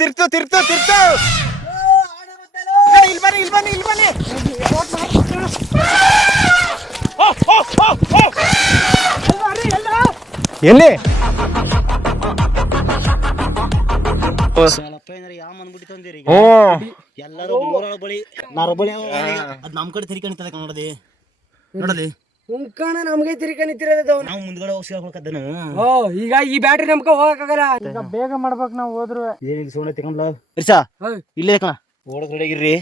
ತಿರ್ತು ತಿರ್ತು ತಿರ್ತು ಇಲ್ಲಿ ಬನ್ನಿ ಇಲ್ಲಿ ಬನ್ನಿ ಇಲ್ಲಿ ಬನ್ನಿ. ಎಲ್ಲಿ ಯಾವ ಬಂದ್ಬಿಟ್ಟು ತಂದಿರಿ ಎಲ್ಲರೂ ಮೂರಳ ಬಳಿ ನಾರ ಬಳಿ ಅದ್ ನಮ್ ಕಡೆ ತಿರ್ಕಣಿತದ ನೋಡದಿ ನೋಡಲಿ ಉಂಕಣ ನಮ್ಗೆ ತಿರ್ಕಣಿತಿರೋದು ನಾವು ಮುಂದ್ಗಡೆ ಹೋಗಿ ಸಿಗಬೇಕದ್ದನ. ಓ ಈಗ ಈ ಬ್ಯಾಟ್ರಿ ನಮ್ಕ ಹೋಗಕ್ಕಾಗಲ್ಲ, ಈಗ ಬೇಗ ಮಾಡ್ಬೇಕು ನಾವು ಹೋದ್ರು. ಏನಿಗೆ ಸುಮ್ಮನೆ ತಿಳ್ಕೊಂಡ್ಲ ಇರ್ಸಾ ಇಲ್ಲೇ ಕಣ ಓಡಕ್ ರೆಡಿಯಾಗಿರ್ರಿ,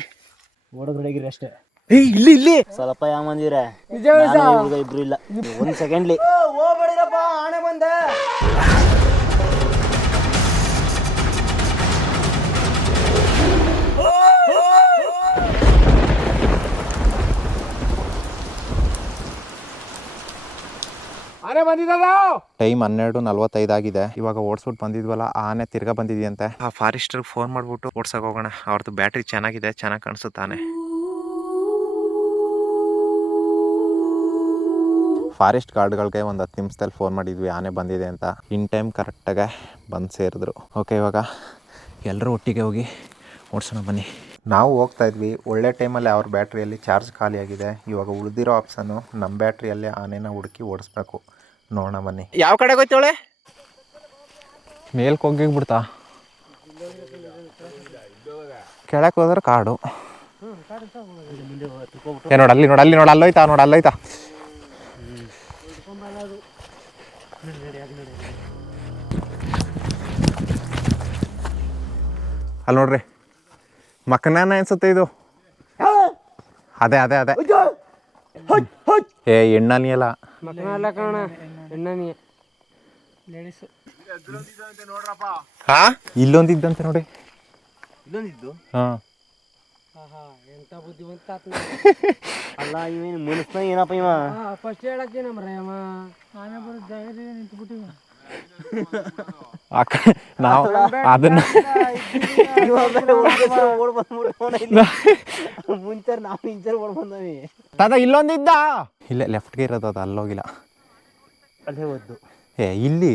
ಓಡಕ್ ರೆಡಿಯಾಗಿರ್ರಿ ಅಷ್ಟೇ. ಇಲ್ಲಿ ಇಲ್ಲಿ ಸ್ವಲ್ಪ ಯಾವ ಮಂದಿರ ಇಬ್ರು ಇಲ್ಲ. ಒಂದ್ ಸೆಕೆಂಡ್ಲಿ ಹೋಗ್ಬೇಡಿರಪ್ಪ, ಆಣೆ ಬಂದೆ. ಟೈಮ್ 12:45 ಆಗಿದೆ. ಇವಾಗ ಓಡಿಸ್ಬಿಟ್ಟು ಬಂದಿದ್ವಲ್ಲ, ಆನೆ ತಿರ್ಗಾ ಬಂದಿದ್ಯಂತೆ. ಆ ಫಾರೆಸ್ಟರ್ಗೆ ಫೋನ್ ಮಾಡ್ಬಿಟ್ಟು ಓಡ್ಸಕ್ ಹೋಗೋಣ. ಅವ್ರದ್ದು ಬ್ಯಾಟ್ರಿ ಚೆನ್ನಾಗಿದೆ, ಚೆನ್ನಾಗಿ ಕಾಣಿಸುತ್ತಾನೆ. ಫಾರೆಸ್ಟ್ ಗಾರ್ಡ್ಗಳಿಗೆ ಒಂದು 10 ನಿಮಿಷದಲ್ಲಿ ಫೋನ್ ಮಾಡಿದ್ವಿ ಆನೆ ಬಂದಿದೆ ಅಂತ. ಇನ್ ಟೈಮ್ ಕರೆಕ್ಟಾಗೆ ಬಂದು ಸೇರಿದ್ರು. ಓಕೆ, ಇವಾಗ ಎಲ್ಲರೂ ಒಟ್ಟಿಗೆ ಹೋಗಿ ಓಡಿಸೋಣ ಬನ್ನಿ. ನಾವು ಹೋಗ್ತಾ ಇದ್ವಿ ಒಳ್ಳೆ ಟೈಮಲ್ಲಿ. ಅವ್ರ ಬ್ಯಾಟ್ರಿಯಲ್ಲಿ ಚಾರ್ಜ್ ಖಾಲಿಯಾಗಿದೆ. ಇವಾಗ ಉಳಿದಿರೋ ಆಪ್ಷನ್ನು ನಮ್ಮ ಬ್ಯಾಟ್ರಿಯಲ್ಲಿ ಆನೆನ ಹುಡುಕಿ ಓಡಿಸ್ಬೇಕು. ನೋಡೋಣ ಬನ್ನಿ. ಯಾವ ಕಡೆ ಹೋಯ್ತವಳೆ? ಮೇಲ್ಕ್ ಹೋಗಿಬಿಡ್ತಾ, ಕೆಳಕ್ಕೆ ಹೋದ್ರೆ ಕಾಡು. ನೋಡ ಅಲ್ಲಿ ನೋಡ ಅಲ್ಲಿ ನೋಡ ಅಲ್ಲೋಯ್ತಾ ನೋಡ ಅಲ್ಲೋಯ್ತಾ. ಅಲ್ಲಿ ನೋಡ್ರಿ, ಮಕ್ಕನಾನ ಅನ್ಸುತ್ತೆ ಇದು. ಅದೇ ಅದೇ ಅದೇ ಎಣ್ಣನಿ ಅಲ್ಲ, ಇಲ್ಲೊಂದಿದ್ದಂತೆ ನೋಡಿ. ಇಲ್ಲೊಂದಿದ್ದು ಹಾ ಎಂತ ಬುದ್ಧಿವಂತ ಅಲ್ಲ, ಇವೇನು ಮನಸ್ನ ಏನಪ್ಪ ಇವ. ಫಸ್ಟ್ ಹೇಳಕ್ಕೆ ನಮ್ರಯ್ಯಮ್ಮ ಆನೆ ಬರೋ ಜಾಗದಲ್ಲಿ ನಿಂತ್ಬಿಟ್ಟಿವ. ನಾವು ಅದನ್ನ ಮುಂಚೆ ನಾವು ಇಂಚರ್ ಓಡ್ ಬಂದವಿ. ತಾತ ಇಲ್ಲೊಂದಿದ್ದ, ಇಲ್ಲೇ ಲೆಫ್ಟ್ಗೆ ಇರೋದು ಅದು, ಅಲ್ಲೋಗಿಲ್ಲ. ಅಲ್ಲೇ ಹೋದ್ದು ಇಲ್ಲಿ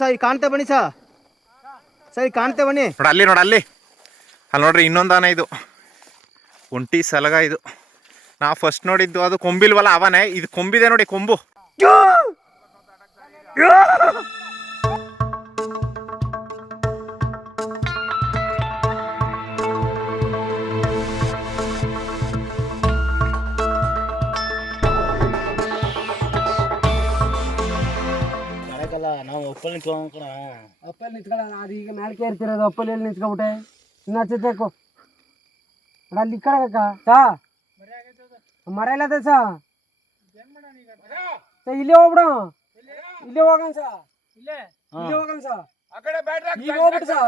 ಸರಿ ಕಾಣ್ತೆ ಬನ್ನಿ ಸರಿ ಕಾಣ್ತೆ ಬನ್ನಿ. ನೋಡ ಅಲ್ಲಿ ನೋಡ ಅಲ್ಲಿ ಅಲ್ಲಿ ನೋಡ್ರಿ, ಇನ್ನೊಂದು ಆನೆ ಇದು. ಒಂಟಿ ಸಲಗ ಇದು. ನಾವು ಫಸ್ಟ್ ನೋಡಿದ್ದು ಅದು ಕೊಂಬಿಲ್ವಲ್ಲ ಅವನೇ. ಇದು ಕೊಂಬಿದೆ ನೋಡಿ, ಕೊಂಬು. ನಾವು ಒಪ್ಪಲ್ಲಿ ನಿಂತ್ಕೊಳ್ಳೋಣ. ಅಪ್ಪಲ್ಲಿ ನಿಂತ್ಕೊಳ್ಳೋಣ. ಅದು ಈಗ ಮ್ಯಾಲ್ಕೆ ಇರ್ತಿರೋದು, ಅಪ್ಪಲ್ಲಿ ಎಲ್ಲಿ ನಿಂತ್ಕೊಬಿಟ್ಟೆ. ಇನ್ನ ಚಿತ್ತಬೇಕು ಅಲ್ಲಿ ಕಡಕ ಸಾ ಮರ ಇಲ್ಲ ಸಾ. ಇಲ್ಲೇ ಹೋಗ್ಬಿಡ, ಇಲ್ಲೇ ಹೋಗೋಣ ಸಾ, ಇಲ್ಲೇ ಹೋಗೋಣ ಸಾ. ಈಗ ಹೋಗ್ಬಿಟ್ಟು ಸಾ,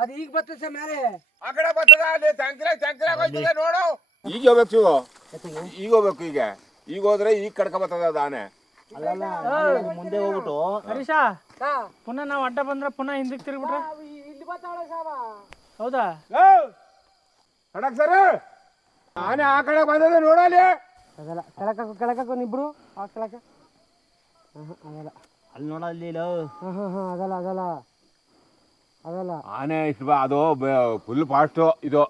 ಅದು ಈಗ ಬರ್ತದೆ ಸಾ ಮೇಲೆ. ನೋಡು, ಈಗ ಹೋಗ್ಬೇಕು, ಈಗ ಹೋಗ್ಬೇಕು. ಈಗ ಹೋದ್ರೆ ಈಗ ಕಡ್ಕ ಬರ್ತದ ಅದು ಆನೆ. ಅಲ್ಲಲ್ಲ, ಮುಂದೆ ಹೋಗ್ಬಿಟ್ಟು ಹರೀಶ ಪುನಃ ನಾವು ಅಡ್ಡ ಬಂದ್ರೆ ಪುನಃ ಹಿಂದಕ್ಕೆ ತಿರುಗ್ಬಿಟ್ರೆ ಇಲ್ಲಿ ಬರ್ತಾಳೆ ಸಾಬ. ಹೌದಾ ಕಡಕ್ ಸರ್, ಆನೆ ಆ ಕಡೆ ಬಂದದ ನೋಡಲಿ. ಅದಲ್ಲ, ಕೆಳಕೋ ನಿಬ್ರು ಆ ಕೆಳಕ. ಅದಲ್ಲ ಅಲ್ಲಿ ನೋಡ ಅಲ್ಲಿ. ಅದಲ್ಲ ಅದಲ್ಲ ಅದಲ್ಲ ಆನೆ ಅದು ಫುಲ್ ಫಾಸ್ಟ್ ಇದು.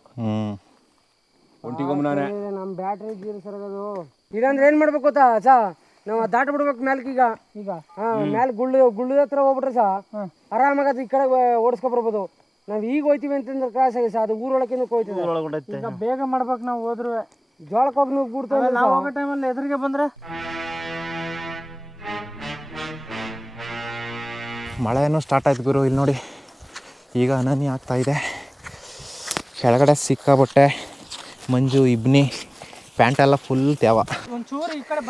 ಒಂಟಿಗೊಮ್ಮನಾನೆ ನಮ್ಮ ಬ್ಯಾಟ್ರಿ ಗೀರು ಸರಗದು. ಇದಂದ್ರೆ ಏನ್ ಮಾಡ್ಬೇಕು ಗೊತ್ತಾ ಸಾ, ನಾವು ದಾಟ ಬಿಡ್ಬೇಕು ಮ್ಯಾಲ್ಕ. ಈಗ ಮ್ಯಾಲ್ ಗುಳ್ಳು ಹತ್ರ ಹೋಗ್ಬಿಟ್ರೆ ಸಾ ಆರಾಮಾಗ ಅದು ಈ ಕಡೆ ಓಡಿಸ್ಕೊ ಬರ್ಬೋದು. ನಾವ್ ಈಗ ಹೋಯ್ತೀವಿ ಅಂತಂದ್ರೆ ಕ್ರಾಸ್ ಆಗಿ ಸಾ, ಅದು ಊರೊಳಗೆ ಹೋಯ್ತದೆ. ಈಗ ಬೇಗ ಮಾಡ್ಬೇಕು ನಾವು ಹೋದ್ರು. ಜೋಳಕ್ಕೆ ಹೋಗಿ ನೀವು ಬಿಡ್ತೇವೆ. ನಾವು ಹೋಗೋ ಟೈಮಲ್ಲಿ ಎದುರಿಗೆ ಬಂದ್ರೆ ಮಳೆನೂ ಸ್ಟಾರ್ಟ್ ಆಯ್ತು ಗುರು. ಇಲ್ಲಿ ನೋಡಿ, ಈಗ ಅನನ್ಯ ಆಗ್ತಾ ಇದೆ. ಕೆಳಗಡೆ ಸಿಕ್ಕಾಬಟ್ಟೆ ಮಂಜು, ಇಬ್ನಿ, ಪ್ಯಾಂಟ್ ಎಲ್ಲ ಫುಲ್ ತ್ಯಾವ. ಒಂಚೂರು ಈ ಕಡೆ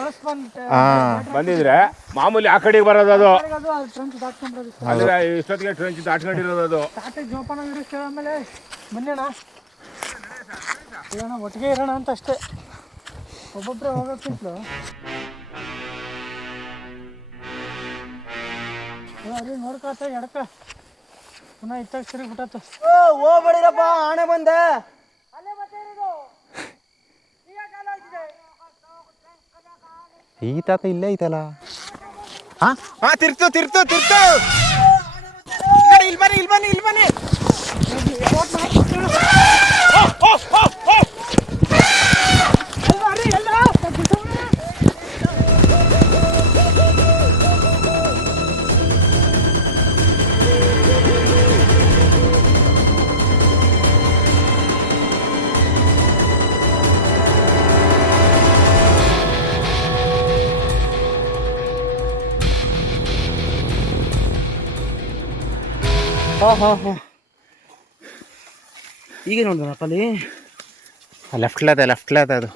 ಬಂದಿದ್ರೆ ಮಾಮೂಲಿ ಆ ಕಡೆಗೆ ಬರೋದು. ಅದು ಇಷ್ಟೊತ್ತಿಗೆ ಟ್ರೆಂಚ್ ದಾಟ್ಕೊಂಡಿರೋದು. ಅದು ಜೋಪಾನ ಇರಿಸ್ತೇವೆ. ಆಮೇಲೆ ಬನ್ನಿಣ್ಣ ಇರೋಣ, ಒಟ್ಟಿಗೆ ಇರೋಣ ಅಂತ ಅಷ್ಟೇ. ಒಬ್ಬೊಬ್ಬರೇ ಹೋಗೋಕ್ಕಿಂತಲೂ ಅದೇ ನೋಡ್ಕೊತ ಎಡಕ ಪುನಃ ಇತ್ತಾಗ ತಿರುಗಿ ಬಿಟ್ಟತ್ತು. ಹೋಗ್ಬೇಡಿರಪ್ಪ, ಆನೆ ಬಂದೆ. ಈ ತಾತ ಇಲ್ಲೇ ಐತಲ್ಲ. ತಿರ್ತು ತಿರ್ತು ತಿರ್ತು ಈಗ ನೋಡಿದ್ರಪ್ಪ ಅಲ್ಲಿ ಲೆಫ್ಟ್ಲೇ ಅದ ಅದು.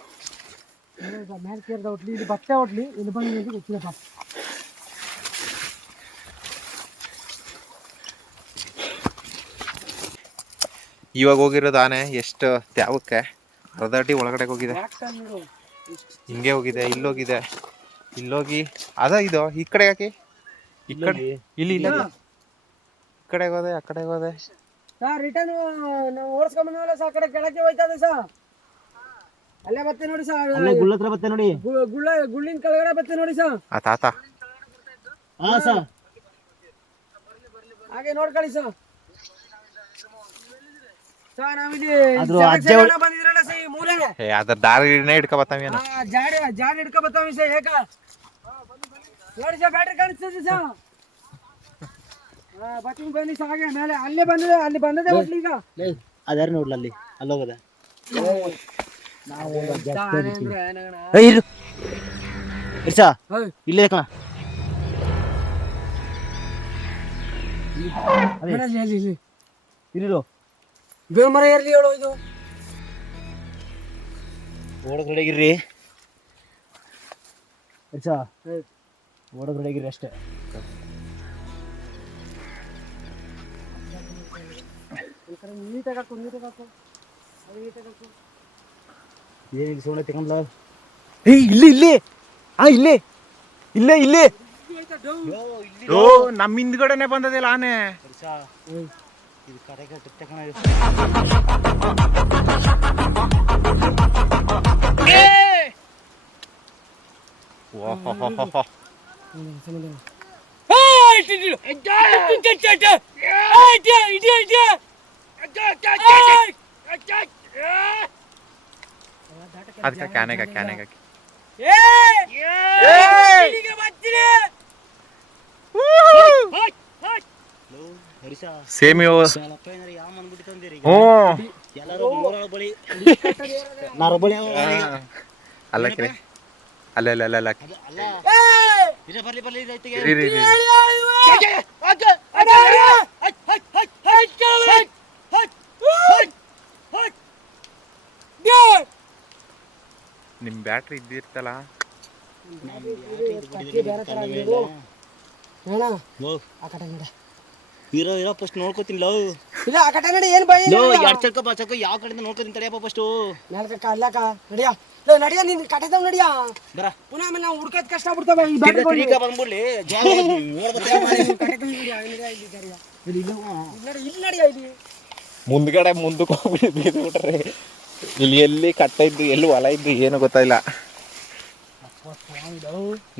ಮ್ಯಾಲೆ ಕೇರ್ದ ಹೊಟ್ಲಿ ಇಲ್ಲಿ ಬಟ್ಟೆ ಹೊಟ್ಲಿ ಇಲ್ಲಿ ಬಂದು ಗೊತ್ತಿಲ್ಲಪ್ಪ. ಇವಾಗ ಹೋಗಿರೋದು ಆನೆ ಎಷ್ಟು ತ್ಯಾವಕ್ಕೆ ಅರ್ಧ ಅಡಿ ಒಳಗಡೆ ಹೋಗಿದೆ. ಹಿಂಗೆ ಹೋಗಿದೆ, ಇಲ್ಲೋಗಿದೆ, ಇಲ್ಲೋಗಿ ಇದು ಈ ಕಡೆ ಹಾಕಿ ಈ ಕಡೆ ಇಲ್ಲಿ ಇಲ್ಲ ಈ ಕಡೆಗೆ ಹೋದೆ, ಆ ಕಡೆಗೆ ಹೋದೆ. ರಿಟರ್ನ್ ನಾವು ಓಡಿಸ್ಕೊಂಬಂದ್ವಲ್ಲ ಸಾ, ಆ ಕಡೆ ಕೆಳಕ್ಕೆ ಹೋಯ್ತದೆ ಸಾ. ಅಲ್ಲೇ ಬತ್ತೆ ನೋಡಿ ಸಾ, ಗುಳ್ಳ ಹತ್ರ ಬತ್ತೆ ನೋಡಿ, ಗುಳ್ಳಿನ ಕೆಳಗಡೆ ಬತ್ತೆ ನೋಡಿ ಸಾ. ಆ ತಾತ ಹಾಗೆ ನೋಡ್ಕೊಳ್ಳಿ ಸಾ. ನಾವಿಲ್ಲಿ ಬಂದಿದ್ರಲ್ಲ ಸಾ ಈ ಮೂಲೆಗೆ. ಅದ್ರ ದಾರಿನೇ ಹಿಡ್ಕೊ ಬರ್ತಾವೇನು. ಜಾಡಿ ಹಿಡ್ಕೊ ಬರ್ತಾವ ಸಾ. ಏಕ ನೋಡಿ ಸಾ, ಬ್ಯಾಟ್ರಿ ಕಾಣಿಸ್ತದೆ ಸಾ. ಬತ್ತಿಂಗ್ ಬನ್ನಿ ಸಾ, ಹಾಗೆ ಮೇಲೆ ಅಲ್ಲೇ ಬಂದಿದೆ, ಅಲ್ಲಿ ಬಂದದೆ ಒಟ್ಲಿ ಈಗ. ಅದಾರ ನೋಡ್ಲ ಅಲ್ಲಿ ಅಲ್ಲೋಗದ ಇಲ್ಲೇ ಕಣ. ಇರೋ ಬೇರೆ ಮರ ಇರ್ಲಿ ಹೇಳು. ಇದು ಓಡಕ್ ರೆಡಿಯಾಗಿರ್ರಿ ಓಡಕ್ ರೆಡಿಯಾಗಿರ್ರಿ ಅಷ್ಟೇ. ನೀಟಾಗಿ ಹಾಕು, ನೀಟಾಗಿ ಹಾಕು, ನೀಟಾಗಿ ಹಾಕು. ಏನಿಲ್ಲ ಸೋಣ ತಗೊಂಡ್ಲ. ಇಲ್ಲಿ ಇಲ್ಲೇ ನಮ್ಮ ಹಿಂದ್ಗಡೆನೆ ಬಂದದಿಲ್ಲ ಆನೆ. ಇದು ಕಡೆಗೆ ಕಣ. ಅದಕ್ಕೆ ಕ್ಯಾನೆಗ ಸೇಮಿ ಅಲ್ಲಕ್ರಿ ಅಲ್ಲ ನಿಮ್ ಬ್ಯಾಟ್ರಿ ಇದ್ದಿರ್ತಲ್ಲ. ಇರೋ ಫಸ್ಟ್ ನೋಡ್ಕೋತೀನಿ ಲವ್. ಇಲ್ಲ ಆ ಕಡೆ ನಡಿ, ಏನು ಭಯ ಇಲ್ಲ. ಎರಡು ಚಕ್ಕ ಯಾವ ಕಡೆಯಿಂದ ನೋಡ್ಕೋತೀನಿ ತಡಿಯಪ್ಪ ಫಸ್ಟ್. ಮೇಲ್ಕ ಅಲ್ಲಕ ನಡಿಯ ನಡಿಯ, ನೀನ್ ಕಟ್ಟೆದವ್ ನಡಿಯ. ಬರ ಪುನಃ ಆಮೇಲೆ ನಾವು ಹುಡ್ಕೋದ್ ಕಷ್ಟ ಆಗ್ಬಿಡ್ತವೆ. ಈ ಬ್ಯಾಟ್ರಿ ಬಂದ್ಬಿಡ್ಲಿ ಇಲ್ಲಿ ನಡಿಯ. ಇಲ್ಲಿ ಮುಂದಕ್ಕೆ ಹೋಗ್ಬಿಟ್ರೆ ಇಲ್ಲಿ ಎಲ್ಲಿ ಕಟ್ಟ ಇದ್ದು ಎಲ್ಲಿ ಹೊಲ ಇದ್ದು ಏನು ಗೊತ್ತಾಯಿಲ್ಲ.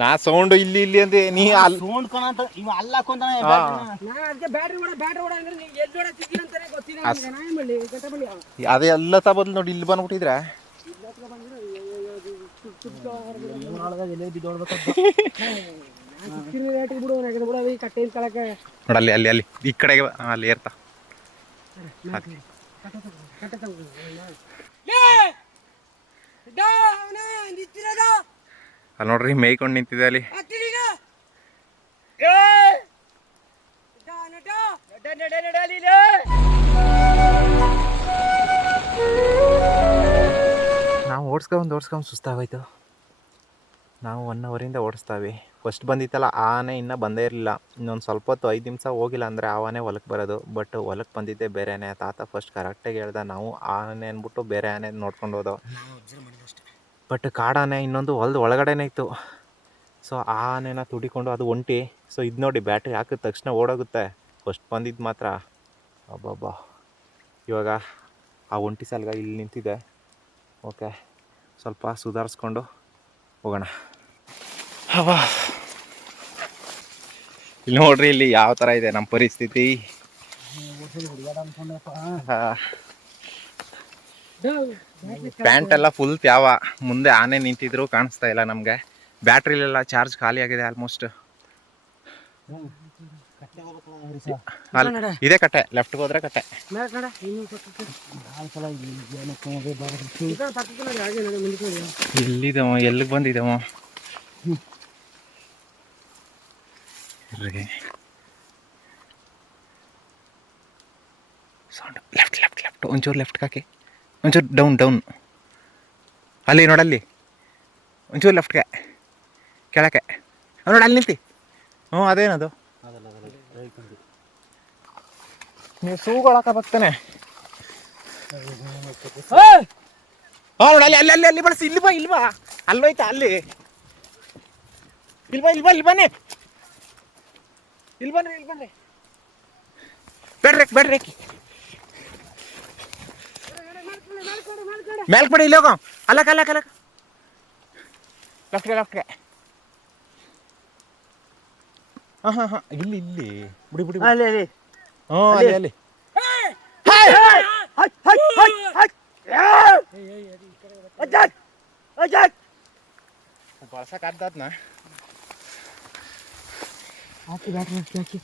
ನಾ ಸೌಂಡ್ ಇಲ್ಲಿ ಅಂತ ನೀ ಸೌಂಡ್ ಕಣ ಅಂತ ಇವ ಅಲ್ಲ ಹಾಕೊಂತಾನೆ. ಅದಕ್ಕೆ ಬ್ಯಾಟ್ರಿ ಓಡ ಅಂದ್ರೆ ನೀವು ಎಲ್ಲಿ ಓಡ ಸಿಕ್ಕಿರಂತಾನೆ ಗೊತ್ತಿಲ್ಲ. ನಾ ಏನ್ ಮಾಡ್ಲಿ, ಕಟ್ಟ ಬಳಿ ಅದೇ ಎಲ್ಲ ಬದಲು ನೋಡಿ ಇಲ್ಲಿ ಬಂದ್ಬಿಟ್ಟಿದ್ರೆ ಕಟ್ಟೆ ಕಳಕ್ಕೆ ನೋಡಲ್ಲಿ ಅಲ್ಲಿ ಈ ಕಡೆಗೆ ಅಲ್ಲಿ ಏರ್ತಾ ಅಲ್ಲಿ ನೋಡ್ರಿ ಮೇಯ್ಕೊಂಡು ನಿಂತಿದೆ ಅಲ್ಲಿ. ನಾವು ಓಡಿಸ್ಕೊಂಡು ಸುಸ್ತಾಗೋಯ್ತು. ನಾವು 1 ಅವರಿಂದ ಓಡಿಸ್ತಾವೆ. ಫಸ್ಟ್ ಬಂದಿತ್ತಲ್ಲ ಆ ಆನೆ ಇನ್ನೂ ಬಂದೇ ಇರಲಿಲ್ಲ. ಇನ್ನೊಂದು ಸ್ವಲ್ಪ ಹೊತ್ತು 5 ನಿಮಿಷ ಹೋಗಿಲ್ಲ ಅಂದರೆ ಆ ಆನೆ ಹೊಲಕ್ಕೆ ಬರೋದು. ಬಟ್ ಹೊಲಕ್ಕೆ ಬಂದಿದ್ದೆ ಬೇರೆ ಆನೆ. ತಾತ ಫಸ್ಟ್ ಕರೆಕ್ಟಾಗಿ ಹೇಳ್ದ. ನಾವು ಆ ಆನೆ ಅಂದ್ಬಿಟ್ಟು ಬೇರೆ ಆನೆ ನೋಡ್ಕೊಂಡು ಹೋದೋ. ಬಟ್ ಕಾಡಾನೆ ಇನ್ನೊಂದು ಹೊಲದ ಒಳಗಡೆನೇ ಇತ್ತು. ಸೊ ಆ ಆನೆನ ತುಡಿಕೊಂಡು ಅದು ಒಂಟಿ. ಸೊ ಇದು ನೋಡಿ ಬ್ಯಾಟ್ರಿ ಹಾಕಿದ ತಕ್ಷಣ ಓಡೋಗುತ್ತೆ. ಫಸ್ಟ್ ಬಂದಿದ್ದು ಮಾತ್ರ ಅಬ್ಬಬ್ಬಾ. ಇವಾಗ ಆ ಒಂಟಿ ಸಲ್ಗ ಇಲ್ಲಿ ನಿಂತಿದೆ. ಓಕೆ, ಸ್ವಲ್ಪ ಸುಧಾರಿಸ್ಕೊಂಡು ಹೋಗೋಣ. ಹವಾ, ಇಲ್ಲಿ ನೋಡ್ರಿ ಇಲ್ಲಿ ಯಾವ ಥರ ಇದೆ ನಮ್ಮ ಪರಿಸ್ಥಿತಿ. ಪ್ಯಾಂಟ್ ಎಲ್ಲ ಫುಲ್ ತ್ಯಾವ. ಮುಂದೆ ಆನೆ ನಿಂತಿದ್ರು ಕಾಣಿಸ್ತಾ ಇಲ್ಲ ನಮಗೆ. ಬ್ಯಾಟ್ರಿಲೆಲ್ಲ ಚಾರ್ಜ್ ಖಾಲಿ ಆಗಿದೆ ಆಲ್ಮೋಸ್ಟ್. ಇದೇ ಕಟ್ಟೆ, ಲೆಫ್ಟ್ಗೆ ಹೋದ್ರೆ ಕಟ್ಟೆ. ಎಲ್ಲಿದವ, ಎಲ್ಲಿಗೆ ಬಂದಿದವ? ಸೌಂಡ್ ಲೆಫ್ಟ್ ಲೆಫ್ಟ್ ಲೆಫ್ಟ್ ಒಂಚೂರು ಲೆಫ್ಟ್ಗೆ ಹಾಕಿ, ಒಂಚೂರು ಡೌನ್ ಡೌನ್. ಅಲ್ಲಿ ನೋಡಲ್ಲಿ ಒಂಚೂರು ಲೆಫ್ಟ್ಗೆ ಕೆಳಕ್ಕೆ ನೋಡಿ, ಅಲ್ಲಿ ನಿಂತಿ. ಹ್ಞೂ ಅದೇನದು ನೀವು ಸೂಗೊಳಕ ಬರ್ತಾನೆ. ಹಾಂ ನೋಡಿ ಅಲ್ಲಿ ಅಲ್ಲಿ ಅಲ್ಲಿ ಅಲ್ಲಿ ಬಳಸಿ. ಇಲ್ಲಿ ಬಾ ಇಲ್ಲಿ ಬಾ, ಅಲ್ಲೋಯ್ತಾ ಅಲ್ಲಿ. ಇಲ್ಲಿ ಬಾ ಇಲ್ಲಿ ಬಾ, ಇಲ್ಲಿ ಬನ್ನಿ, ಇಲ್ಲಿ ಬನ್ರಿ ಇಲ್ಲಿ ಬನ್ರಿ. ಬೇಡ್ರಿ ಬೇಡ್ರಿ ಮೇಲ್ಕ್ ಬಿಡಿ. ಇಲ್ಲಿ ಹೋಗೋ, ಅಲ್ಲಕ್ಕ ಅಲ್ಲಕ್ಕ ಅಲ್ಲಕ್ಕ ಲೆಫ್ಟ್ಗೆ ಲೆಫ್ಟ್ಗೆ. ಹಾಂ ಹಾಂ ಹಾಂ ಇಲ್ಲಿ ಇಲ್ಲಿ ಬಿಡಿ ಬಿಡಿ. ಅಲ್ಲಿ ಅಲ್ಲಿ ಹ್ಞೂ ಅಲ್ಲಿ ಅಲ್ಲಿ ಬಳಸಕ್ಕಾಗ್ತದ್ನ. ಹಾಕಿ ಬ್ಯಾಟ್ರಿ ಹಾಕಿ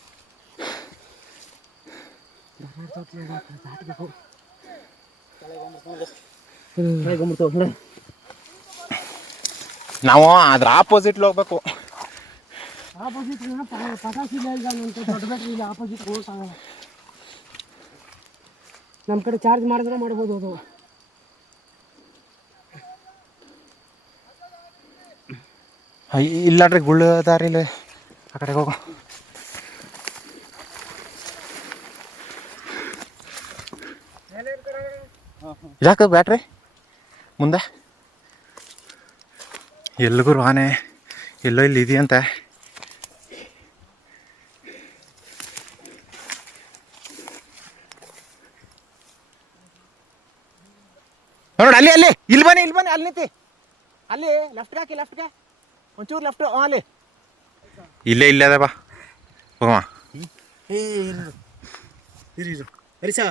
ನಾವು ಅದ್ರ ಆಪೋಸಿಟ್ ಹೋಗ್ಬೇಕು. ಆಪೋಸಿಟ್ ಪಟಾಕಿ ಇಲ್ಲ, ಈಗ ದೊಡ್ಡ ಬ್ಯಾಟ್ರಿ ಇಲ್ಲ, ಆಪೋಸಿಟ್ ಹೋಗಕ್ಕಾಗಲ್ಲ. ನಮ್ಮ ಕಡೆ ಚಾರ್ಜ್ ಮಾಡಿದ್ರೆ ಮಾಡ್ಬೋದು ಅದು. ಇಲ್ಲಾಡ್ರಿ ಗುಳ್ಳ ದಾರಿಲಿ ಆ ಕಡೆಗೆ ಹೋಗು. ಯಾಕೆ ಬ್ಯಾಟ್ರಿ ಮುಂದೆ ಎಲ್ಲಿಗೂ ಆನೆ ಎಲ್ಲೋ ಇಲ್ಲಿ ಇದೆಯಂತೆ. ನೋಡಿ ಅಲ್ಲಿ ಅಲ್ಲಿ ಇಲ್ಲಿ ಬನ್ನಿ ಇಲ್ಲಿ ಬನ್ನಿ, ಅಲ್ಲಿ ನಿಂತಿ ಅಲ್ಲಿ ಲೆಫ್ಟ್ಗೆ ಹಾಕಿ, ಲೆಫ್ಟ್ಗೆ ಒಂಚೂರು ಲೆಫ್ಟ್. ಅಲ್ಲಿ ಇಲ್ಲೇ ಇಲ್ಲೇ ಅದ, ಬಾ ಹೋಗಮ್ಮ. ಹರಿಸಾ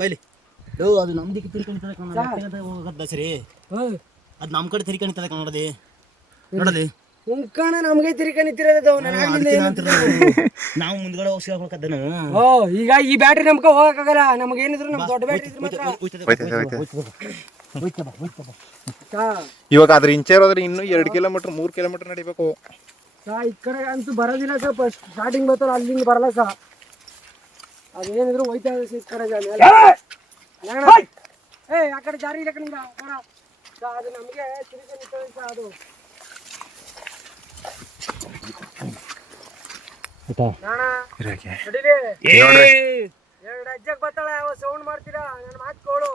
ಬೈಲಿ. ಅದು ನಮ್ಮ ದಿಕ್ಕು ತಿರ್ಕೊಂಡಿರ್ತದೆ ಸರಿ, ಅದು ನಮ್ಮ ಕಡೆ ತಿರ್ಕೊಂಡಿರ್ತದೆ ನೋಡದಿ ನೋಡದಿ. ಮುಂಕಣ ನಮಗೆ ತಿರ್ಕೊಂಡಿರೋದು ನಾವು ಮುಂದ್ಗಡೆ ಹೋಗ್ಸಿಕದ್ದ ನಾವು. ಓ ಈಗ ಈ ಬ್ಯಾಟ್ರಿ ನಮ್ಕ ಹೋಗಕ್ಕಾಗಲ್ಲ, ನಮ್ಗೆ ಏನಿದ್ರು ನಮ್ ದೊಡ್ಡ ಬ್ಯಾಟ್ರಿ ಇದ್ರೆ ಮಾತ್ರ. ಇವಾಗ ಅದ್ರ ಇಂಚೇರ್ ಹೋದ್ರೆ ಇನ್ನೂ 2 ಕಿಲೋಮೀಟರ್ 3 ಕಿಲೋಮೀಟರ್ ನಡಿಬೇಕು. ಈ ಕಡೆ ಅಂತೂ ಬರೋದಿಲ್ಲ ಸರ್, ಫಸ್ಟ್ ಸ್ಟಾರ್ಟಿಂಗ್ ಬರ್ತಾರ ಅಲ್ಲಿಂದ ಬರಲ್ಲ ಸರ್. ಅದೇನಿದ್ರು ಹೋಯ್ತಾ ಇದೆ ಈ ಕಡೆ ಆ ಕಡೆ ಜಾರಿ ಇಲ್ಲ ಕಣಿಂದ ಬರ. ಅದು ನಮಗೆ ತಿರ್ಗಿ ಸರ್ ಅದು. ಎರಡು ಅಜ್ಜಕ್ ಬರ್ತಾಳೆ, ಅವ ಸೌಂಡ್ ಮಾಡ್ತೀರಾ, ನನ್ನ ಮಾತ್ಕೋಳು.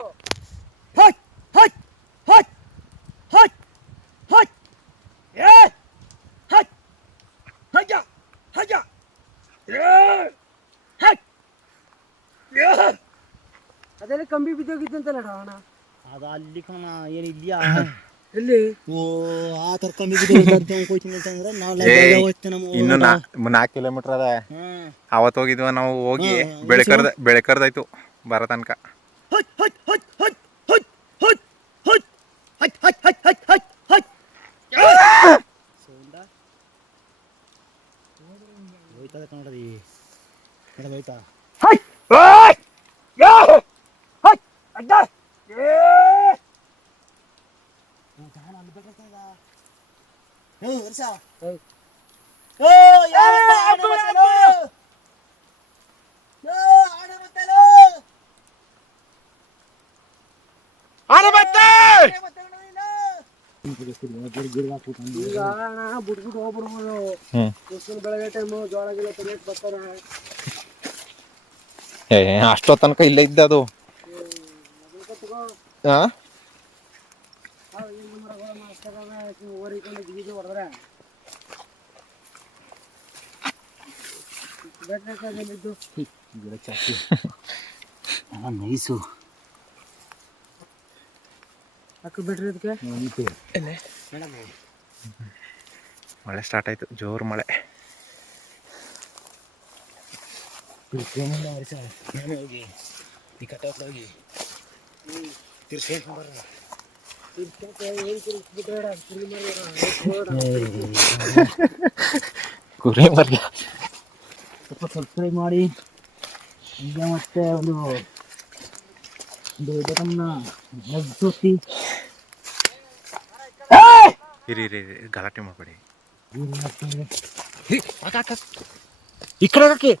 ಅದೆಲ್ಲ ಕಂಬಿ ಬಿದ್ದೋಗಿತ್ತಂತಲ್ಲ ಅಣ್ಣ. ಅದು ಅಲ್ಲಿ ಕಣ ಏನು ಇಲ್ಲಿಯಾ ಎಲ್ಲಿ? ಓ ಆ ಥರ ಕಂಬಿ ಬಿದ್ದೋಗ್ತೀನಿ ಅಂತಂದ್ರೆ ನಾವು ಇನ್ನು 4 ಕಿಲೋಮೀಟರ್ ಅದ. ಅವತ್ತು ಹೋಗಿದ್ವ ನಾವು, ಹೋಗಿ ಬೆಳಕರ್ದಾಯ್ತು ಬರೋ ತನಕ. ಹೋಯ್ತದ ಕನ್ನಡದಿ ಹೋಯ್ತಾ ಈಗ ಬಿಟ್ಬಿಟ್ಟು ಹೋಗ್ಬಿಡ್ಬೋದು. ಬೆಳಗ್ಗೆ ಟೈಮು ಜೋಳ ಗಿಳ ತೆಗಿಯಕ್ ಬರ್ತಾರೆ. ಅಷ್ಟೋ ತನಕ ಇಲ್ಲೇ ಇದ್ದ ಅದು. ಹೊಡೆದ್ರೆ ನೈಸು ಅಕ್ಕ ಬಿಟ್ರಿ ಅದಕ್ಕೆ. ಮಳೆ ಸ್ಟಾರ್ಟ್ ಆಯ್ತು, ಜೋರು ಮಳೆ. ಹೋಗಿ ಈ ಕಟ್ಟ ಹೋಗಿ ತಿರ್ಸ್ಕೊಂಡು ಬರ್ರ. ಕುರಿ ಮರಿ ಸ್ವಲ್ಪ ಸಬ್ಸ್ಕ್ರೈಬ್ ಮಾಡಿ. ಈಗ ಮತ್ತೆ ಒಂದು ಬಟನ್ನ ಒತ್ತಿ. ಇರಿ ಗಲಾಟೆ ಮಾಡಬೇಡಿ. ಈ ಕಡೆ ಹಾಕಿ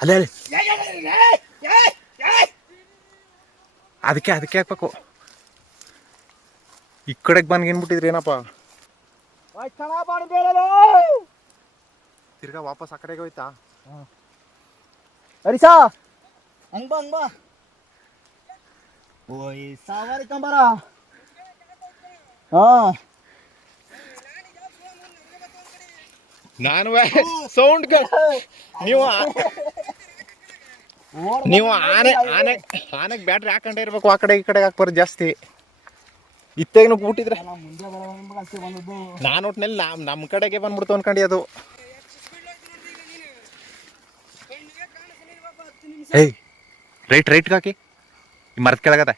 ಅಲ್ಲೇ ಅದಕ್ಕೆ ಹಾಕ್ಬೇಕು. ಈ ಕಡೆಗೆ ಬಂದ್ಗೇನ್ಬಿಟ್ಟಿದ್ರಿ ಏನಪ್ಪ? ತಿರ್ಗಾ ವಾಪಸ್ ಆ ಕಡೆಗೆ ಹೋಯ್ತಾ? ಹರಿಸಾ ಹಂಗ ಬಾ ಓಯ್ ಸಾವಾರಿ ಕಂಬಾರ. ಹಾ ನಾನು ಸೌಂಡ್ ನೀವು ಆನೆಗೆ ಬ್ಯಾಟ್ರಿ ಹಾಕೊಂಡೇ ಇರ್ಬೇಕು. ಆ ಕಡೆ ಈ ಕಡೆಗೆ ಹಾಕ್ಬಾರ್ದು ಜಾಸ್ತಿ. ಇತ್ತೇನು ಕೂಟಿದ್ರೆ ನಾನು ಒಟ್ಟಿನಲ್ಲಿ ನಮ್ಮ ಕಡೆಗೆ ಬಂದ್ಬಿಡ್ತು ಅನ್ಕೊಂಡು ಅದು. ಏಯ್ ರೈಟ್ಗೆ ಹಾಕಿ ಮರದ ಕೆಳಗದ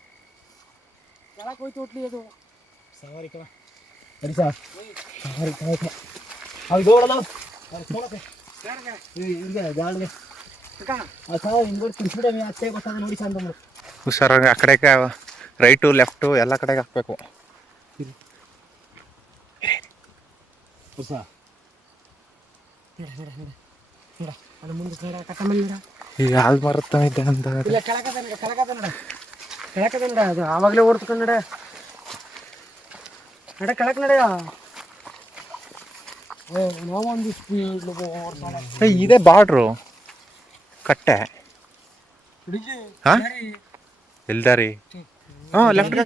ಹುಷಾರಾಗಿ ಆ ಕಡೆಗೆ ರೈಟು ಲೆಫ್ಟು ಎಲ್ಲ ಕಡೆಗೆ ಹಾಕ್ಬೇಕು. ಈಗ ಹಾಲು ಮಾರುತ್ತಾ ಇದ್ದೆ ಅಂತ ಅದು ಆವಾಗಲೇ ಓಡ್ತಕೊಂಡ್ ನಡೆ ಕೆಳಕ್ ನಡೆಯ. ನಾವೊಂದು ಇದೇ ಬಾರ್ಡ್ರು ಕಟ್ಟೆ. ಹಾ ಎಲ್ದಾರಿ? ಹಾಂ ಲೆಫ್ಟ್.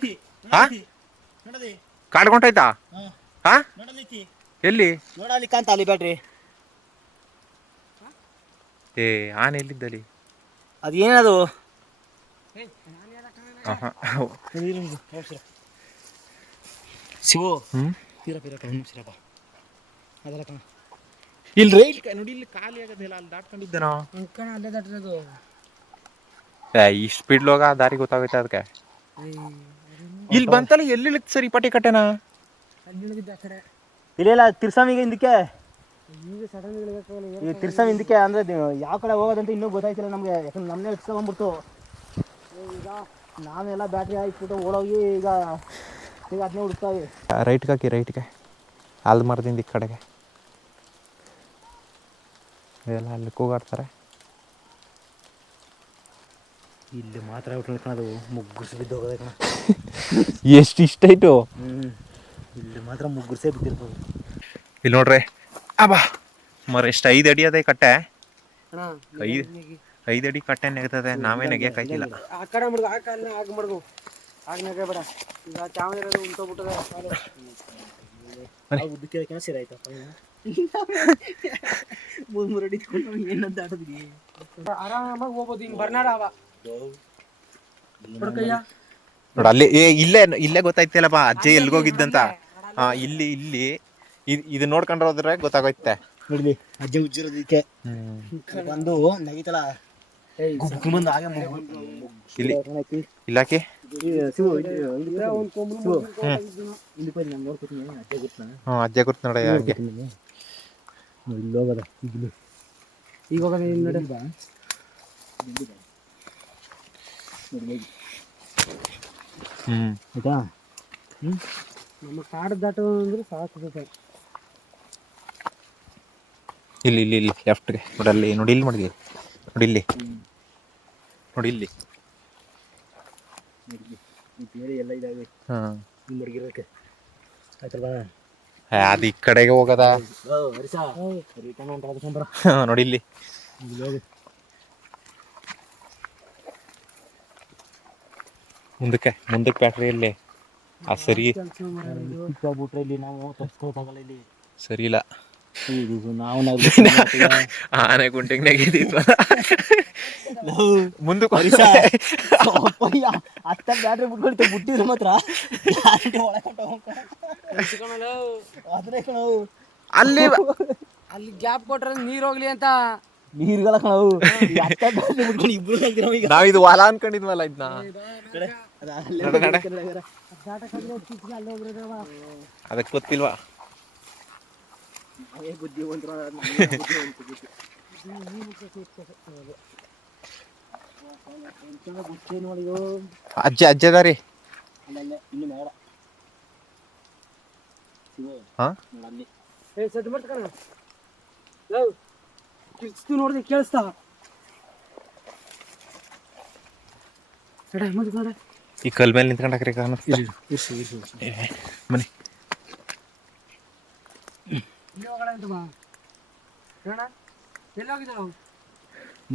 ಹಾ ಕಾಡ್ಕೊಂಡಾಯ್ತಾ? ಹಾ ಎಲ್ಲಿ ನೋಡಲಿ ಕಾಂತ ಅಲ್ಲಿ ಬ್ಯಾಟ್ರಿ. ಏ ಆನೆ ಎಲ್ಲಿದ್ದಲ್ಲಿ? ಅದು ಏನದು? ಶಿವು ಇಲ್ಲಿ ರೈಟ್ ನೋಡಿ, ಇಲ್ಲಿ ಖಾಲಿ ಆಗೋದಿಲ್ಲ. ಅಲ್ಲಿ ದಾಟ್ಕೊಂಡಿದ್ದೇನೋ ಅಲ್ಲೇ ದಾಟಿರೋದು. ಈ ಸ್ಪೀಡ್ ಹೋಗ ದಾರಿ ಗೊತ್ತಾಗುತ್ತೆ ಅದಕ್ಕೆ. ಇಲ್ಲಿ ಬಂತಲ್ಲ ಎಲ್ಲಿ ಸರಿ ಪಟ್ಟಿ ಕಟ್ಟೆನಾ? ಇಲ್ಲ ತಿರ್ಸಾಮಿಗೆ ಹಿಂದಕ್ಕೆ ಈಗ ಸಡನ್ ಈ ತಿರ್ಸಾಮಿ ಹಿಂದಕ್ಕೆ ಅಂದ್ರೆ ಯಾವ ಕಡೆ ಹೋಗೋದಂತ ಇನ್ನೂ ಗೊತ್ತಾಯ್ತಿಲ್ಲ ನಮ್ಗೆ. ಯಾಕಂದ್ರೆ ನಮ್ಮನ್ನೇ ಇಟ್ಸ್ಕೊಂಡ್ಬಿಡ್ತು. ಈಗ ನಾವೆಲ್ಲ ಬ್ಯಾಟ್ರಿ ಹಾಕ್ಬಿಟ್ಟು ಓಡೋಗಿ ಈಗ ಅದನ್ನೇ ಹುಡುಕ್ತಾವೆ. ರೈಟ್ಗೆ ಹಾಕಿ, ರೈಟ್ಗೆ ಅಲ್ಲಿ ಮರದಿಂದ ಈ ಕಡೆಗೆ ಇದೆಲ್ಲ ಅಲ್ಲಿ ಕೂಗಾಡ್ತಾರೆ. ಇಲ್ಲಿ ಮಾತ್ರ ಅದು ಮುಗ್ಗುರ್ಸಿ ಬಿದ್ದೋಗೋದೆ ಕಣ. ಎಷ್ಟು ಇಷ್ಟಾಯ್ತು. ಇಲ್ಲಿ ಮಾತ್ರ ಮುಗ್ಗುರ್ಸೇ ಬಿದ್ದಿರ್ತದೆ. ಇಲ್ಲಿ ನೋಡ್ರಿ ಅಬ್ಬಾ ಮರ ಎಷ್ಟು 5 ಅಡಿ ಅದೇ ಕಟ್ಟೆ. 5 ಅಡಿ ಕಟ್ಟೆ ನೆಗ್ತದೆ. ನಾವೇ ನೆಗೆಯಕ್ಕಾಗಿಲ್ಲ. ಆ ಕಡೆ ಮುಡ್ದು ಆ ಕಾಲನ್ನ ಆಗ ಮಡ್ಗು ಆಗ ನೆಗಬೇಡ. ಈಗ ಚಾವಣಿ ಇರೋದು ಉಂಟೋಗ್ಬಿಟ್ಟದೆ. ಉದ್ದಕ್ಕೆ ಸೀರೆ ಆಯ್ತಪ್ಪ. 3 ಅಡಿ ಏನಂತ ಆಟೋದಿಗೆ ಆರಾಮಾಗಿ ಹೋಗ್ಬೋದು. ಹಿಂಗೆ ಬರ್ನಾಡ ಅವ ನೋಡ್ಕಯ್ಯ ನೋಡ ಅಲ್ಲಿ ಇಲ್ಲೇ ಗೊತ್ತಾಯ್ತಿಲ್ಲಪ್ಪ ಅಜ್ಜೆ ಎಲ್ಗೋಗಿದ್ದಂತ. ಇಲ್ಲಿ ಇದು ನೋಡ್ಕೊಂಡ್ರೆ ಹೋದ್ರೆ ಗೊತ್ತಾಗೋಯ್ತೆ. ನೋಡ್ಲಿ ಅಜ್ಜೆ ಉಜ್ಜಿರೋದಕ್ಕೆ ಬಂದು ನಗಿತಲ್ಲ ಬಂದು ಹಾಗೆ ಇಲ್ಲಿ ಇಲ್ಲಾಕಿ ಅಜ್ಜೆ ಗುರ್ತು ನೋಡ ಹಂಗೆ ಇಲ್ಲಿ ಹೋಗದ ಈಗ ಹೋಗೋದ ನಡೆ. ಆಯ್ತಾ? ನಮ್ಮ ಕಾಡು ದಾಟು ಅಂದ್ರೆ ಸಾಕು. ಇಲ್ಲಿ ಲೆಫ್ಟ್ಗೆ ನೋಡಲ್ಲಿ ನೋಡಿ. ಇಲ್ಲಿ ನೋಡಿ ಇಲ್ಲಿ ನೋಡಿ ಇಲ್ಲಿ ಎಲ್ಲ ಇದಾವೆ. ಮಡಗಿರೋಕೆ ಆಯ್ತಲ್ವ? ಅದು ಈ ಕಡೆಗೆ ಹೋಗದ ನೋಡಿ ಇಲ್ಲಿ. ಮುಂದಕ್ಕೆ ಬ್ಯಾಟ್ರಿ ಇಲ್ಲಿ ಸರಿ ಬಿಟ್ರೆ ಇಲ್ಲಿ ನಾವು ತಗೋಲ್ಲ. ಇಲ್ಲಿ ಸರಿ ಇಲ್ಲ. ನಾವು ಆನೆ ಗುಂಟಿಗೆ ನೆಗೆದಿದ್ವ ಮುಂದಕ್ಕೆ ಅತ್ತ ಬ್ಯಾಟ್ರಿ ಬಿಟ್ಕೊಳ್ತ ಬಿಟ್ಟಿದ್ರೆ ಮಾತ್ರ ಅಲ್ಲಿ ಗ್ಯಾಪ್ ಕೊಟ್ರೆ ನೀರ್ ಹೋಗ್ಲಿ ಅಂತ. ನೀರ್ಗಳ ಕಣವು ಇಬ್ರು ನಾವ್ ಇದು ಹೊಲ ಅನ್ಕೊಂಡಿದ್ವಲ್ಲ ಇದನ್ನ. ಅದಕ್ಕೆ ಗೊತ್ತಿಲ್ವಾ? ಅಜ್ಜದಾರಿ ನೋಡ್ದೆ ಕೇಳಿಸ್ತಾ ಈ ಕಲ್ ಮೇಲೆ ನಿಂತ್ಕೊಂಡಾಕ್ರಿ ಕಾಣುತ್ತೆ ಬನ್ನಿ.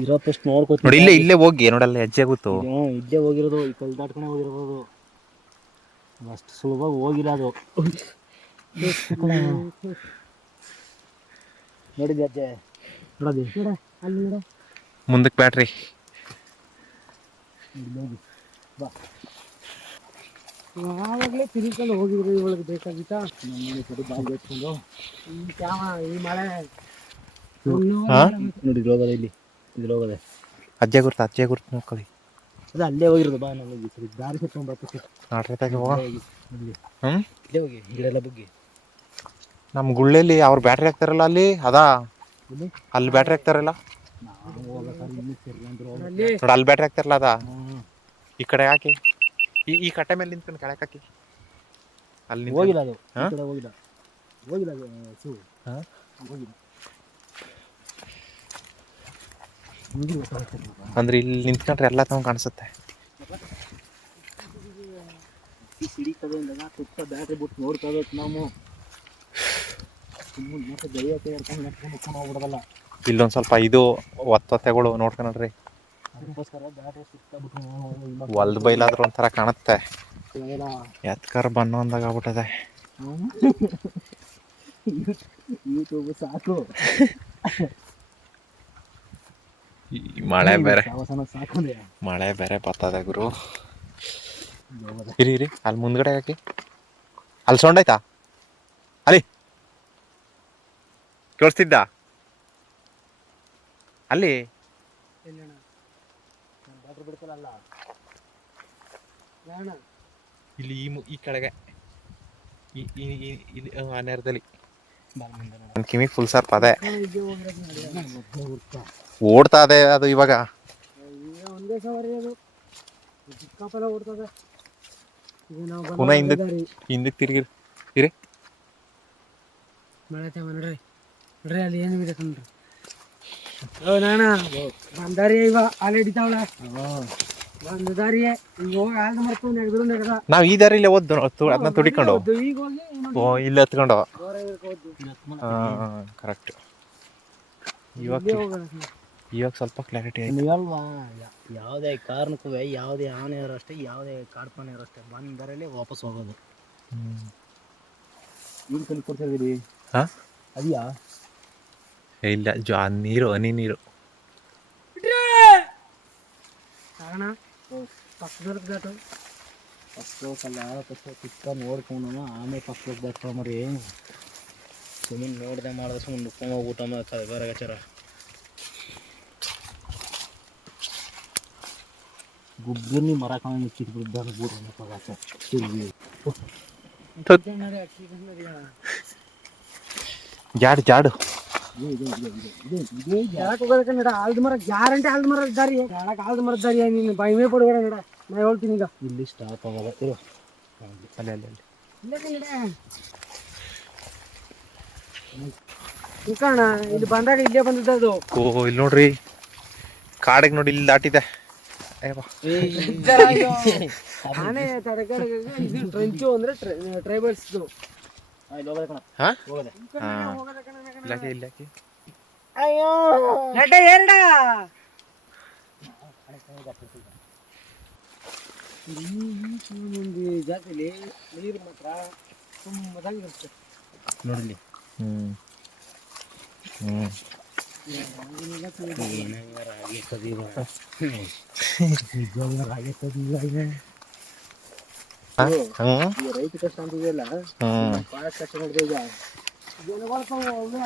ಇರೋ ಫಸ್ಟ್ ನೋಡ್ಕೋತೀನಿ ನೋಡಿ ಇಲ್ಲೇ ಹೋಗಿ ನೋಡಲ್ಲ ಹೆಜ್ಜೆ ಗೊತ್ತು. ಇಲ್ಲೇ ಹೋಗಿರೋದು, ಈ ಕಲ್ ದಾಟ್ಕೊಂಡೆ ಹೋಗಿರೋದು, ಅಷ್ಟು ಸುಲಭವಾಗಿ ಹೋಗಿಲ್ಲ ಅದು. ನೋಡಿದ್ದೆ ಅಜ್ಜೆ, ನೋಡೋದು ಅಲ್ಲಿ ನೋಡ, ಮುಂದಕ್ಕೆ ಬ್ಯಾಟ್ರಿ ಹೋಗಿ ಬಾ. ಯಾವಾಗಲೇ ತಿರ್ಕೊಂಡು ಹೋಗಿದ್ರು ಇವಳಿಗೆ ಬೇಕಾಗಿತ್ತಾ ನಮ್ಮ ಕಡೆ ಬಾಗಿ ಬೆಚ್ಕೊಂಡು ಈ ಕ್ಯಾಮ ಈ ಮಳೆ ನೋಡಿ ಇಲ್ಲಿ ಹೋಗೋದೆ, ಇಲ್ಲಿ ಹೋಗೋದೆ. ಅಜ್ಜೆ ಗುರ್ತು ನೋಡ್ಕೊಳ್ಳಿ. ಅದು ಅಲ್ಲೇ ಹೋಗಿರೋದು. ಬಾ ನನಗೆ ಸರಿ ದಾರಿ ಸುತ್ಕೊಂಡು ಬರ್ತೀವಿ. ನಾಟ್ರತಾಗಿ ಹೋಗ. ಇಲ್ಲಿ ಹ್ಞೂ ಇಲ್ಲೇ ಹೋಗಿ ಗಿಡ ಎಲ್ಲ ಬಗ್ಗಿ. ನಮ್ಮ ಗುಳ್ಳೆಲಿ ಅವ್ರು ಬ್ಯಾಟ್ರಿ ಹಾಕ್ತಾರಲ್ಲ ಅಲ್ಲಿ ಅದಾ, ಅಲ್ಲಿ ಬ್ಯಾಟ್ರಿ ಹಾಕ್ತಾರಲ್ಲ ನಾವು ಹೋಗ್ಬೇಕಾದ್ರೆ ಇನ್ನೂ ಸರಿ ಅಂದ್ರು ಅಲ್ಲಿ ನೋಡಿ, ಅಲ್ಲಿ ಬ್ಯಾಟ್ರಿ ಹಾಕ್ತಾರಲ್ಲ ಅದಾ, ಈ ಕಡೆ ಹಾಕಿ ಈ ಕಟ್ಟೆ ಮೇಲೆ ನಿಂತ್ಕೊಂಡು ಕೆಳಗೆ ಹಾಕಿ. ಅಲ್ಲಿ ಹೋಗಿಲ್ಲ ಅದು, ಈ ಹಾಂ ಕಡೆ ಹೋಗಿಲ್ಲ, ಹೋಗಿಲ್ಲ ಅದು ಸು ಹಾಂ ಹೋಗಿಲ್ಲ. ಅಂದ್ರೆ ಇಲ್ಲಿ ನಿಂತ್ಕೊಂಡ್ರೆ ಎಲ್ಲ ತಗೊಂಡು ಕಾಣಿಸುತ್ತೆ. ಸಿಡಿತದೆ ಅಂದಾಗ ತುಪ್ಪ ಬ್ಯಾಟ್ರಿ ಬಿಟ್ಟು ನೋಡ್ಕೋಬೇಕು ನಾವು. ಸುಮ್ಮನೆ ಮತ್ತೆ ದೈವತೆ ಹೇಳ್ಕೊಂಡು ನೆಟ್ಕೊಂಡು ಹೋಗ್ಬಿಡೋದಲ್ಲ. ಇಲ್ಲೊಂದು ಸ್ವಲ್ಪ ಇದು ಒತ್ತೊತ್ತೆಗಳು ನೋಡ್ಕೊಂಡ್ರಿ. ಅದಕ್ಕೋಸ್ಕರ ಬ್ಯಾಟ್ರಿ ಸುತ್ತ ಬಿಟ್ಟು ಹೊಲ್ದ ಬೈಲಾದ್ರೂ ಒಂಥರ ಕಾಣುತ್ತೆ. ಎತ್ಕರ್ ಬನ್ನೋ ಅಂದಾಗ ಆಗ್ಬಿಟ್ಟದೆ. ಯೂಟ್ಯೂಬ್ ಸಾಕು, ಈ ಮಳೆ ಬೇರೆ, ಸಾಕು ಅಂದ್ರೆ ಮಳೆ ಬೇರೆ ಬರ್ತದೆ ಗುರು. ಇರಿ ಅಲ್ಲಿ ಮುಂದ್ಗಡೆ ಹಾಕಿ. ಅಲ್ಲಿ ಸೌಂಡ್ ಆಯ್ತಾ? ಅಲ್ಲಿ ಕೇಳಿಸ್ತಿದ್ದ ಅಲ್ಲಿ ಬ್ಯಾಟ್ರಿ ಬಿಡ್ತಾರಲ್ಲ ಇಲ್ಲಿ ಈ ಕೆಳಗೆ ಆ ನೇರದಲ್ಲಿ ನನ್ನ ಕಿವಿ ಫುಲ್ ಸರ್ಪ್ ಅದೇ ಓಡ್ತಾ ಇದೆ ಅದು ಇವಾಗ. ಒಂದೇ ಸವಾರಿ ಅದು ಚಿಕ್ಕಪ್ಪಲ್ಲ ಓಡ್ತದೆ. ಪುನಃ ಹಿಂದಕ್ಕೆ ತಿರುಗಿರಿ ಇರಿ. ಮಳೆ ತಮ್ಮ ನೋಡ್ರಿ ನೋಡ್ರಿ ಅಲ್ಲಿ ಏನು ಇದೆ ಕಣ್ರಿ. ನಾಣ ಬಂದಾರಿ ಇವ ಅಲ್ಲಿ ಹಿಡಿತಾವಳ ಒಂದು ದಾರಿಯೇ ಈಗ ಹೋಗಿ ಆಲ್ದ ಮಾಡ್ಕೊಂಡು ನೆಗದ್ರು ನೆಗದ. ನಾವು ಈ ದಾರಿಲಿ ಓದ್ದು ಅದನ್ನ ತುಡಿಕೊಂಡು ಈಗ ಹೋಗಿ ಇಲ್ಲಿ ಹತ್ಕೊಂಡು ದೂರ ಇರ್ಕೋದು. ಕರೆಕ್ಟ್. ಇವಾಗ ಸ್ವಲ್ಪ ಕ್ಲಾರಿಟಿ ಆಯ್ತು. ನೀವಲ್ವಾ ಯಾವುದೇ ಕಾರಣಕ್ಕೂ ಯಾವುದೇ ಆನೆಯವರು ಅಷ್ಟೇ, ಯಾವುದೇ ಕಾಡ್ಪಾನೆಯವರು ಅಷ್ಟೇ ಬಂದರಲ್ಲೇ ವಾಪಸ್ ಹೋಗೋದು. ಏನು ಕಲಿ ಕೊಡ್ತಾ ಇದ್ದೀರಿ? ಹಾಂ ಅದ್ಯಾ ಇಲ್ಲ ನೀರು ಹನಿ ನೀರು. ಕಾರಣ ಪಕ್ಕದ ಘಾಟ ಪಕ್ಕಲ್ಲ ಚಿಕ್ಕ ನೋಡ್ಕೊಂಡು ಆಮೇಲೆ ಪಕ್ಕದ ದಾಟ ಮರಿ ಸುಮ್ಮನೆ ನೋಡ್ದೆ ಮಾಡಿದ್ರೆ ಸುಮ್ಮನೆ ನುಕ್ಕೊಂಡ ಊಟ ಮಾಡ್ತಾರೆ ಬೇರೆ ಗಚಾರ. ಗುಬ್ಬನಿ ಮರ ಕಾಣ ಮುಚ್ಚಿಟ್ಬಿಡ್ತಾರೆ ಜಾಡು ಆಲ್ದ ಮರ ಗ್ಯಾರಂಟಿ ಆಲ್ದ ಮರ ದಾರಿ ಆಲ್ದ ಮರದ ದಾರಿ ನೀನು ಬಾಯಿ ಕೊಡಬೇಡ ನಡ ನಾ ಹೇಳ್ತೀನಿ ಈಗ. ಇಲ್ಲಿ ಸ್ಟಾಪ್ ಆಗಲ್ಲ ಇರೋ ಅಲ್ಲಿ ಕಾರಣ ಇಲ್ಲಿ ಬಂದಾಗ ಇಲ್ಲೇ ಬಂದಿದ್ದ ಅದು. ಓ ಇಲ್ಲಿ ನೋಡ್ರಿ ಕಾಡಿಗೆ ನೋಡಿ ಇಲ್ಲಿ ದಾಟಿದೆ. ಆನೆ ತಡೆಗಡೆ ಇದು ಟ್ರೆಂಚು ಅಂದ್ರೆ ಟ್ರೈಬಲ್ಸ್ ಇಲ್ಲಾಕಿ ಅಯ್ಯೋ ಎರಡ ಎರಡ ಈ ಜಾತಿಲಿ ನೀರು ಮಾತ್ರ ತುಂಬದಾಗಿರುತ್ತೆ ನೋಡಿಲಿ. ರಾಗಿ ಕದೀವ ರಾಗಿ ಕದೀವ ರೈತ ಕಷ್ಟ ಅಂತಿದೆಯಲ್ಲ, ಭಾಳ ಕಷ್ಟ ನೋಡಿದೆ. ಈಗ ಜನಗಳು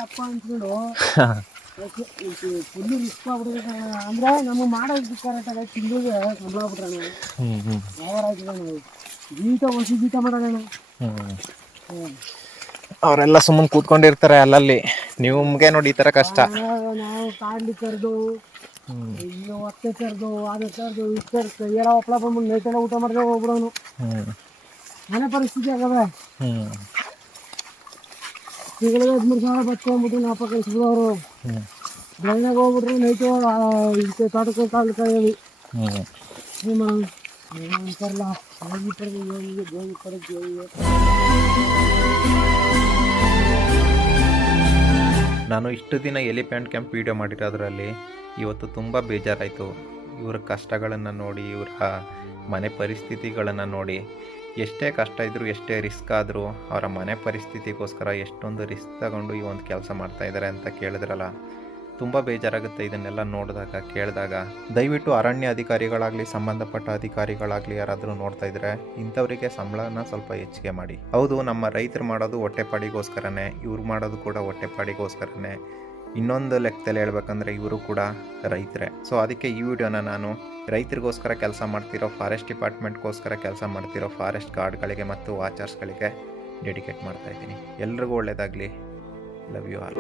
ಅಪ್ಪ ಅಂದ್ಕೊಂಡು ಫುಲ್ಲು ರಿಸ್ಕ್ ಆಗ್ಬಿಟ್ಟಿದೆ. ಅಂದ್ರೆ ನಮಗೆ ಮಾಡೋದು ಕರೆಕ್ಟಾಗ ತಿಂಗಳಿಗೆ ಸಂಬಳ ಆಗ್ಬಿಟ್ರೆ ಯಾವ ನಾವು ಜೀವಿತ ವರ್ಷ ಜೀತ ಮಾಡೋಣ. ಅವರೆಲ್ಲ ಸುಮ್ಮನೆ ಕೂತ್ಕೊಂಡಿರ್ತಾರೆ ಅಲ್ಲಲ್ಲಿ. ನಿಮ್ಗೆ ನೋಡಿ ಈ ತರ ಕಷ್ಟ. ನಾವು ಕಾಡ್ಲಿ ಕರೆದು ಈಗ ಹೊಟ್ಟೆ ಕರೆದು ಅದು ಕರೆದು ಇಷ್ಟು ಕರೆದು ಏನೋ ಹಪ್ಪಳ ಬಂದ್ಬಿಟ್ಟು ನೈಟೆಲ್ಲ ಊಟ ಮಾಡಿದ್ರೆ ಹೋಗ್ಬಿಡೋನು. ಮನೆ ಪರಿಸ್ಥಿತಿ ಆಗವೆ. ತಿಂಗಳಿಗೆ 13,000 ಬಚ್ಕೊಂಡ್ಬಿಟ್ಟು ನಾಪ ಕಳಿಸ್ಬಿಡು ಅವರು. ಬೆಳಗ್ಗೆ ಹೋಗ್ಬಿಟ್ರೆ ನೈಟು ಇದಕ್ಕೆ ತೋಟಕ್ಕೆ ಕಾಳು ಕಾಯಿ ನಾನು ಇಷ್ಟು ದಿನ ಎಲಿಫೆಂಟ್ ಕ್ಯಾಂಪ್ ವೀಡಿಯೋ ಮಾಡಿರೋದ್ರಲ್ಲಿ ಇವತ್ತು ತುಂಬ ಬೇಜಾರಾಯಿತು. ಇವರ ಕಷ್ಟಗಳನ್ನು ನೋಡಿ, ಇವರ ಮನೆ ಪರಿಸ್ಥಿತಿಗಳನ್ನು ನೋಡಿ, ಎಷ್ಟೇ ಕಷ್ಟ ಇದ್ದರೂ ಎಷ್ಟೇ ರಿಸ್ಕ್ ಆದರೂ ಅವರ ಮನೆ ಪರಿಸ್ಥಿತಿಗೋಸ್ಕರ ಎಷ್ಟೊಂದು ರಿಸ್ಕ್ ತಗೊಂಡು ಈ ಒಂದು ಕೆಲಸ ಮಾಡ್ತಾಯಿದ್ದಾರೆ ಅಂತ ಕೇಳಿದ್ರಲ್ಲ, ತುಂಬ ಬೇಜಾರಾಗುತ್ತೆ ಇದನ್ನೆಲ್ಲ ನೋಡಿದಾಗ ಕೇಳಿದಾಗ. ದಯವಿಟ್ಟು ಅರಣ್ಯ ಅಧಿಕಾರಿಗಳಾಗಲಿ, ಸಂಬಂಧಪಟ್ಟ ಅಧಿಕಾರಿಗಳಾಗಲಿ ಯಾರಾದರೂ ನೋಡ್ತಾ ಇದ್ರೆ ಇಂಥವರಿಗೆ ಸಂಬಳನ ಸ್ವಲ್ಪ ಹೆಚ್ಚಿಗೆ ಮಾಡಿ. ಹೌದು, ನಮ್ಮ ರೈತರು ಮಾಡೋದು ಹೊಟ್ಟೆಪಾಡಿಗೋಸ್ಕರನೇ, ಇವ್ರು ಮಾಡೋದು ಕೂಡ ಹೊಟ್ಟೆಪಾಡಿಗೋಸ್ಕರನೇ. ಇನ್ನೊಂದು ಲೆಕ್ಕದಲ್ಲಿ ಹೇಳ್ಬೇಕಂದ್ರೆ ಇವರು ಕೂಡ ರೈತರೇ. ಸೊ ಅದಕ್ಕೆ ಈ ವಿಡಿಯೋನ ನಾನು ರೈತರಿಗೋಸ್ಕರ ಕೆಲಸ ಮಾಡ್ತಿರೋ, ಫಾರೆಸ್ಟ್ ಡಿಪಾರ್ಟ್ಮೆಂಟ್ಗೋಸ್ಕರ ಕೆಲಸ ಮಾಡ್ತಿರೋ ಫಾರೆಸ್ಟ್ ಗಾರ್ಡ್ಗಳಿಗೆ ಮತ್ತು ವಾಚರ್ಸ್ಗಳಿಗೆ ಡೆಡಿಕೇಟ್ ಮಾಡ್ತಾ ಇದ್ದೀನಿ. ಎಲ್ರಿಗೂ ಒಳ್ಳೆಯದಾಗಲಿ. Love you all.